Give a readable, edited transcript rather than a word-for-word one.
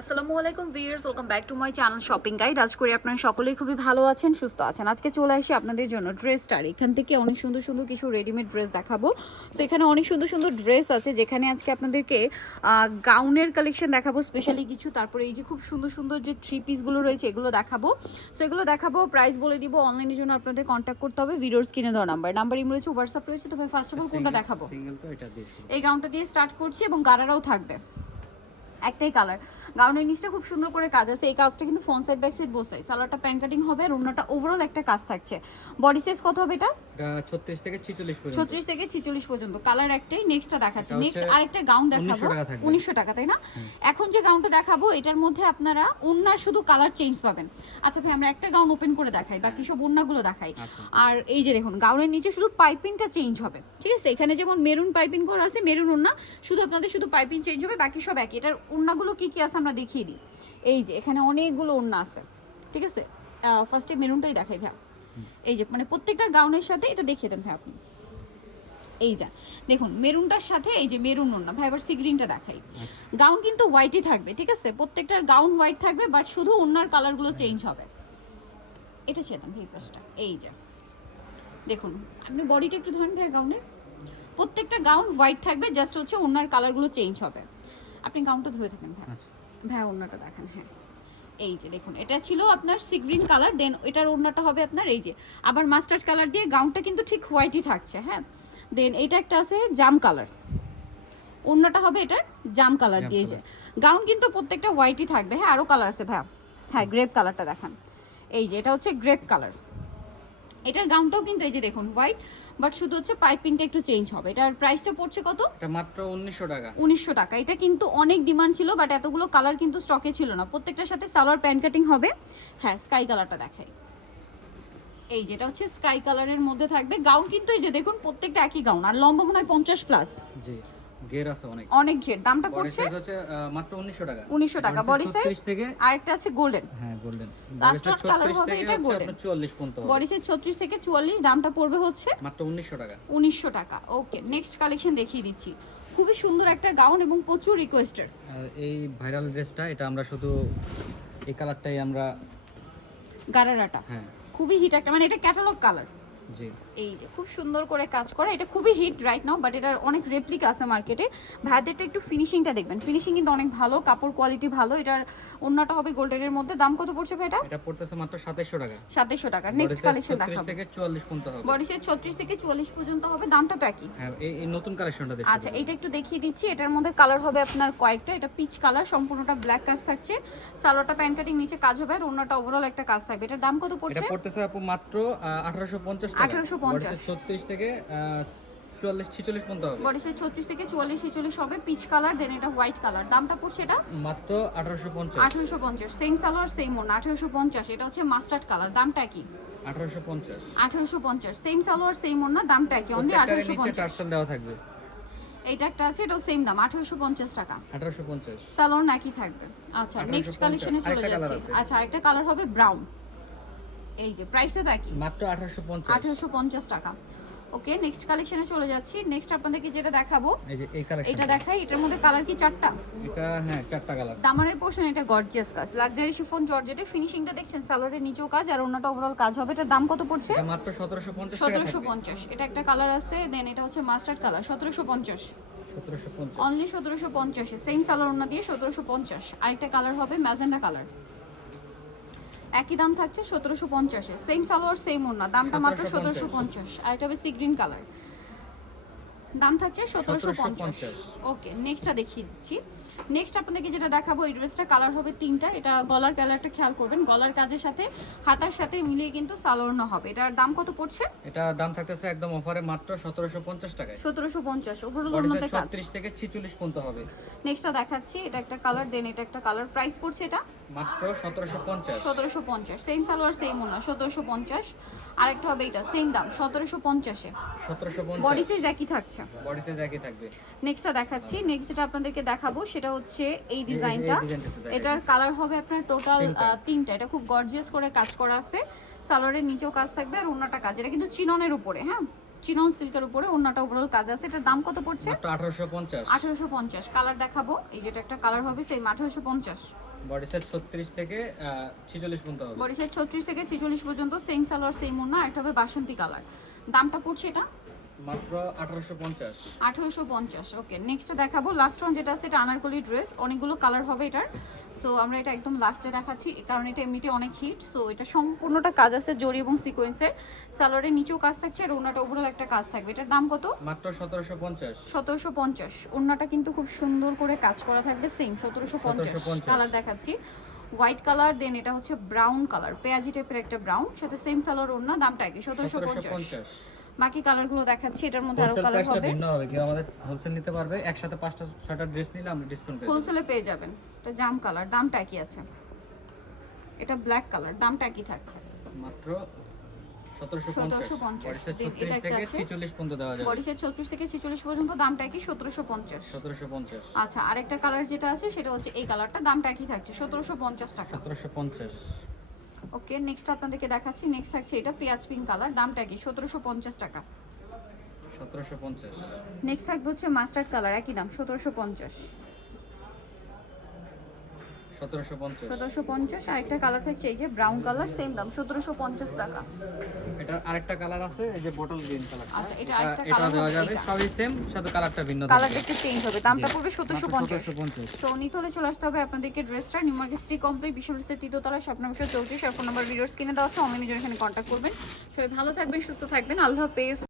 আসসালামু আলাইকুম viewers, welcome back to my channel shopping guide. আজ করি আপনারা সকলেই খুবই ভালো আছেন, সুস্থ আছেন। আজকে চলে আসি আপনাদের জন্য ড্রেসটার এখান থেকে অনেক সুন্দর সুন্দর কিছু রেডিমেড ড্রেস দেখাবো। তো এখানে অনেক সুন্দর সুন্দর ড্রেস আছে, যেখানে আজকে আপনাদেরকে গাউনের কালেকশন দেখাবো স্পেশালি কিছু। তারপরে এই যে খুব সুন্দর সুন্দর যে থ্রি পিসগুলো রয়েছে এগুলো দেখাবো। সো এগুলো দেখাবো, প্রাইস বলে দিব। অনলাইনের জন্য আপনাদের কন্ট্যাক্ট করতে হবে ভিডিওর স্ক্রিনে দেওয়া নাম্বার ইম রয়েছে, হোয়াটসঅ্যাপ রয়েছে। তো ভাই ফার্স্ট অফ অল কোনটা দেখাবো? এই গাউনটা দিয়ে স্টার্ট করছি এবং গারারাও থাকবে, একটাই কালার। গাউনের নিচটা খুব সুন্দর করে কাজ আছে, এই কাজটা কিন্তু front side back side both side. সালোয়ারটা প্যান কাটিং হবে আর ওন্নাটা ওভারঅল একটা কাজ থাকছে। বডি সাইজ কত হবে এটা? 36 থেকে 46 পর্যন্ত। 36 থেকে 46 পর্যন্ত। কালার একটাই। নেক্সটটা দেখাচ্ছি। নেক্সট আরেকটা গাউন দেখাবো 1900 টাকা, তাই না? এখন যে গাউনটা দেখাবো এটার মধ্যে আপনারা ওন্নার শুধু কালার চেঞ্জ পাবেন। আচ্ছা ভাই, আমরা একটা গাউন ওপেন করে দেখাই, বাকি সব ওন্নাগুলো দেখাই। আর এই যে দেখুন, গাউনের নিচে শুধু পাইপিংটা চেঞ্জ হবে, ঠিক আছে? এখানে যেমন মেরুন পাইপিং করা আছে, মেরুন ওন্না, শুধু আপনাদের শুধু পাইপিং চেঞ্জ হবে, বাকি সব একই। এটার ওন্নাগুলো কি কি আছে আমরা দেখিয়ে দিই। এই যে এখানে অনেকগুলো ওন্না আছে, ঠিক আছে? ফার্স্টে মেরুনটাই দেখাই ভাই। এই যে মানে প্রত্যেকটা গাউনের সাথে এটা দেখিয়ে দেন ভাই আপনি। এই যা দেখুন, মেরুনটার সাথে এই যে মেরুন ওন্না। ভাই এবার সি গ্রিনটা দেখাই। গাউন কিন্তু হোয়াইটই থাকবে, ঠিক আছে? প্রত্যেকটার গাউন হোয়াইট থাকবে, বাট শুধু ওন্নার কালারগুলো চেঞ্জ হবে। এটা ছেদাম ভাই প্লাসটা। এই যে দেখুন, আপনি বডিটা একটু ধরেন ভাই। গাউনের প্রত্যেকটা গাউন হোয়াইট থাকবে, জাস্ট হচ্ছে ওন্নার কালারগুলো চেঞ্জ হবে। আপনি গাউনটা ধরে থাকেন ভাই। ভাই ওন্নাটা দেখেন। হ্যাঁ এই যে দেখুন, এটা ছিল আপনার সি গ্রিন কালার, দেন এটার ওন্নাটা হবে আপনার এই যে আবার মাস্টার্ড কালার দিয়ে। গাউনটা কিন্তু ঠিক হোয়াইটই থাকছে, হ্যাঁ। দেন এটা একটা আছে জাম কালার, ওন্নাটা হবে এটার জাম কালার দিয়ে। যে গাউন কিন্তু প্রত্যেকটা হোয়াইটই থাকবে। হ্যাঁ আরও কালার আছে ভাই। হ্যাঁ গ্রেপ কালারটা দেখান। এই যে এটা হচ্ছে গ্রেপ কালার। এটার গাউনটাও কিন্তু এই যে দেখুন হোয়াইট, বাট শুধু হচ্ছে পাইপিংটা একটু চেঞ্জ হবে। এটার প্রাইসটা পড়ছে কত? এটা মাত্র 1900 টাকা। 1900 টাকা। এটা কিন্তু অনেক ডিমান্ড ছিল, বাট এতগুলো কালার কিন্তু স্টকে ছিল না। প্রত্যেকটার সাথে সালোয়ার প্যান্ট কাটিং হবে। হ্যাঁ স্কাই কালারটা দেখাই। এই যেটা হচ্ছে স্কাই কালারের মধ্যে থাকবে। গাউন কিন্তু এই যে দেখুন প্রত্যেকটা একই গাউন, আর লম্বা মনে হয় 50 প্লাস। জি ঘের আছে অনেক অনেক ঘের। দামটা পড়ছে হচ্ছে মাত্র 1900 টাকা। 1900 টাকা। বডি সাইজ থেকে আরেকটা আছে গোল্ডেন। হ্যাঁ গোল্ডেন লাস্ট কালার হবে এটা গোল্ডেন। 44 পর্যন্ত হবে। বডি সাইজ 36 থেকে 44, দামটা পড়বে হচ্ছে মাত্র 1900 টাকা। 1900 টাকা। ওকে, নেক্সট কালেকশন দেখিয়ে দিচ্ছি। খুবই সুন্দর একটা গাউন এবং প্রচুর রিকোয়েস্টেড। এই ভাইরাল ড্রেসটা, এটা আমরা শুধু এই কালারটাই আমরা গারারাটা হ্যাঁ খুবই হিট একটা, মানে এটা ক্যাটালগ কালার। জি এই যে খুব সুন্দর করে কাজ করা, এটা খুবই হিট রাইট নাও, বাট এটার অনেক রেপ্লিকা আছে মার্কেটে। ভাইদেরটা একটু ফিনিশিংটা দেখবেন, ফিনিশিং কিন্তু অনেক ভালো, কাপড় কোয়ালিটি ভালো। এটার ওন্নাটা হবে গোল্ডেনের মধ্যে। দাম কত পড়ছে ভাই এটা? এটা পড়তেছে মাত্র 2700 টাকা। 2700 টাকা। নেক্সট কালেকশন দেখাবো। 36 থেকে 44 পর্যন্ত হবে। বডি সাইজ 36 থেকে 44 পর্যন্ত হবে, দামটা তো একই। হ্যাঁ এই নতুন কালেকশনটা দেখুন। আচ্ছা এটা একটু দেখিয়ে দিচ্ছি। এটার মধ্যে কালার হবে আপনার কয়েকটা। এটা পিচ কালার, সম্পূর্ণটা ব্ল্যাক কাজ থাকছে। সালোয়ারটা প্যান্ট কাটিং নিচে কাজ হবে, আর ওন্নাটা ওভারঅল একটা কাজ থাকবে। এটার দাম কত পড়ছে? এটা পড়তেছে আপু মাত্র 1850 টাকা। 1850। 36 থেকে 44 46 পর্যন্ত হবে। বডি সাইজ 36 থেকে 44 46 হবে, পিচ কালার। দেন এটা হোয়াইট কালার। দামটা পড়ছে এটা মাত্র 1850। 1850। সেম সালোয়ার সেম ওন্না, 1850। এটা হচ্ছে মাস্টার্ড কালার, দামটা কি? 1850। 1850। সেম সালোয়ার সেম ওন্না, দামটা কি? অনলি 1850। টার্সেল দেওয়া থাকবে। এইটা একটা আছে, এটাও সেম দাম 1850 টাকা। 1850 সালোয়ার নাকি থাকবে। আচ্ছা নেক্সট কালেকশনে চলে যাচ্ছি। আচ্ছা একটা কালার হবে ব্রাউন। এই যে প্রাইসটা তো একই, মাত্র 1850। 1850 টাকা। ওকে নেক্সট কালেকশনে চলে যাচ্ছি। নেক্সট আপনাদেরকে যেটা দেখাবো, এই যে এই কালেকশন এটা দেখাই। এটার মধ্যে কালার কি চারটা? এটা হ্যাঁ চারটা কালার। দামানের পোর্শন এটা গর্জিয়াস কাজ, লাক্সারি শিফন জর্জেটে। ফিনিশিংটা দেখছেন, সালোয়ারের নিচেও কাজ আর ওন্নাটা ওভারঅল কাজ হবে। এটার দাম কত পড়ছে? এটা মাত্র 1750 টাকা। 1750। এটা একটা কালার আছে, দেন এটা হচ্ছে মাস্টার্ড কালার। 1750। 1750 অনলি 1750 এ সেম সালোয়ার ওন্না দিয়ে 1750। আরেকটা কালার হবে ম্যাজেন্ডা কালার, একই দাম থাকছে 1750 এ সেম সালোয়ার সেম ওন্না, দামটা মাত্র 1750। আরেকটা হবে সি গ্রিন কালার, দাম থাকছে 1750। ওকে নেক্সটটা দেখিয়ে দিচ্ছি। নেক্সট আপনাদেরকে যেটা দেখাবো, এই ড্রেসটা কালার হবে তিনটা। এটা গলার কালারটা খেয়াল করবেন, গলার কাজের সাথে হাতার সাথে মিলিয়ে কিন্তু সালোয়ার হবে। এটার দাম কত পড়ছে? এটা দাম থাকতেছে একদম অফারে মাত্র 1750 টাকায়। 1750। ওভারঅল ওন্নাতে কাজ 36 থেকে 46 পর্যন্ত হবে। নেক্সটটা দেখাচ্ছি। এটা একটা কালার, দেন এটা একটা কালার। প্রাইস পড়ছে এটা মাত্র 1750। 1750। সেম সালোয়ার সেম ওন্না, 1750। আরেকটা হবে এটা সেম দাম 1750 এ। 1750 বডি সাইজ একই থাকছে। বডি সাইজ একই থাকবে। নেক্সটটা দেখাচ্ছি। নেক্সট যেটা আপনাদেরকে দেখাবো সেটা হচ্ছে এই ডিজাইনটা। এটার কালার হবে আপনার টোটাল তিনটা। এটা খুব গর্জিয়াস করে কাজ করা আছে, সালোয়ারের নিচেও কাজ থাকবে আর ওন্নাটা কাজ। এটা কিন্তু চিননের উপরে, হ্যাঁ চিনন সিল্কের উপরে ওড়নাটা ওভারঅল কাজ আছে। এটার দাম কত পড়ছে? মাত্র 1850। 1850। কালার দেখাবো, এই যেটা একটা কালার হবে সেম 1850। বডি সাইজ 36 থেকে 46 পর্যন্ত হবে। বডি সাইজ 36 থেকে 46 পর্যন্ত, সেম সালোয়ার সেম ওড়না। একটা হবে বাসন্তী কালার। দামটা পড়ছে এটা মাত্র 1850। 1850। ওকে, নেক্সট দেখাবো লাস্ট ওয়ান যেটা আছে, এটা আনারকলি ড্রেস, অনেকগুলো কালার হবে এটার। সো আমরা এটা একদম লাস্টে দেখাচ্ছি কারণ এটা এমনিতে অনেক হিট। সো এটা সম্পূর্ণটা কাজ আছে জরি এবং সিকোয়েন্সের, সালোয়ারের নিচেও কাজ থাকছে আর ওড়নাটা ওভারঅল একটা কাজ থাকবে। এটার দাম কত? মাত্র 1750। 1750। ওড়নাটা কিন্তু খুব সুন্দর করে কাজ করা থাকবে, সেম 1750। কালার দেখাচ্ছি হোয়াইট কালার, দেন এটা হচ্ছে ব্রাউন কালার, পেঁয়াজি টাইপের একটা ব্রাউন, সাথে সেম সালোয়ার ওড়না, দামটা কি? 1750। বাকি কালারগুলো দেখাচ্ছি, এটার মধ্যে আরো কালার হবে। ভিন্ন হবে, কেউ আমাদের হোলসেল নিতে পারবে, একসাথে 5টা 6টা ড্রেস নিলে আমরা ডিসকাউন্ট পেয়ে যাবো। হোলসেলে পেয়ে যাবেন। এটা জাম কালার, দামটা কি আছে? এটা ব্ল্যাক কালার, দামটা কি থাকছে? মাত্র 1750। এটা একটা আছে 46 পর্যন্ত দেওয়া যাবে। বডি সাইজ 36 থেকে 46 পর্যন্ত, দামটা কি? 1750। 1750। আচ্ছা, আরেকটা কালার যেটা আছে সেটা হচ্ছে এই কালারটা, দামটা কি থাকছে? 1750 টাকা। 1750। ওকে, নেক্সট আপনাদেরকে দেখাচ্ছি, নেক্সট থাকছে এটা পেঁয়াজ পিঙ্ক কালার, দামটা কি? 1750 টাকা। 1750। নেক্সট থাকবে হচ্ছে মাস্টার্ড কালার, একই দাম 1750। 1750। 1750। আরেকটা কালার থাকছে এই যে ব্রাউন কালার, সেম দাম 1750 টাকা। এটা আরেকটা কালার আছে, এই যে বটল গ্রিন কালার। আচ্ছা, এটা আরেকটা এটা কালার দেওয়া হবে, যাবে, এটা সবই সেম, শুধু কালারটা ভিন্ন থাকবে। কালারটা একটু চেঞ্জ হবে, দামটা পড়বে 1750। 1750। সো নিতে হলে চলে আসতে হবে আপনাদেরকে ড্রেসটা নিউ মার্কেট সিটি কমপ্লেক্স, বিশ্ববিদ্যালয়ের তৃতীয়তলা, শপ নম্বর 34। আর ফোন নাম্বার ভিডিওর স্ক্রিনে দেওয়া আছে, অনলাইনে জন্য এখানে কন্ট্যাক্ট করবেন। সবাই ভালো থাকবেন, সুস্থ থাকবেন, আল্লাহ হাফেজ।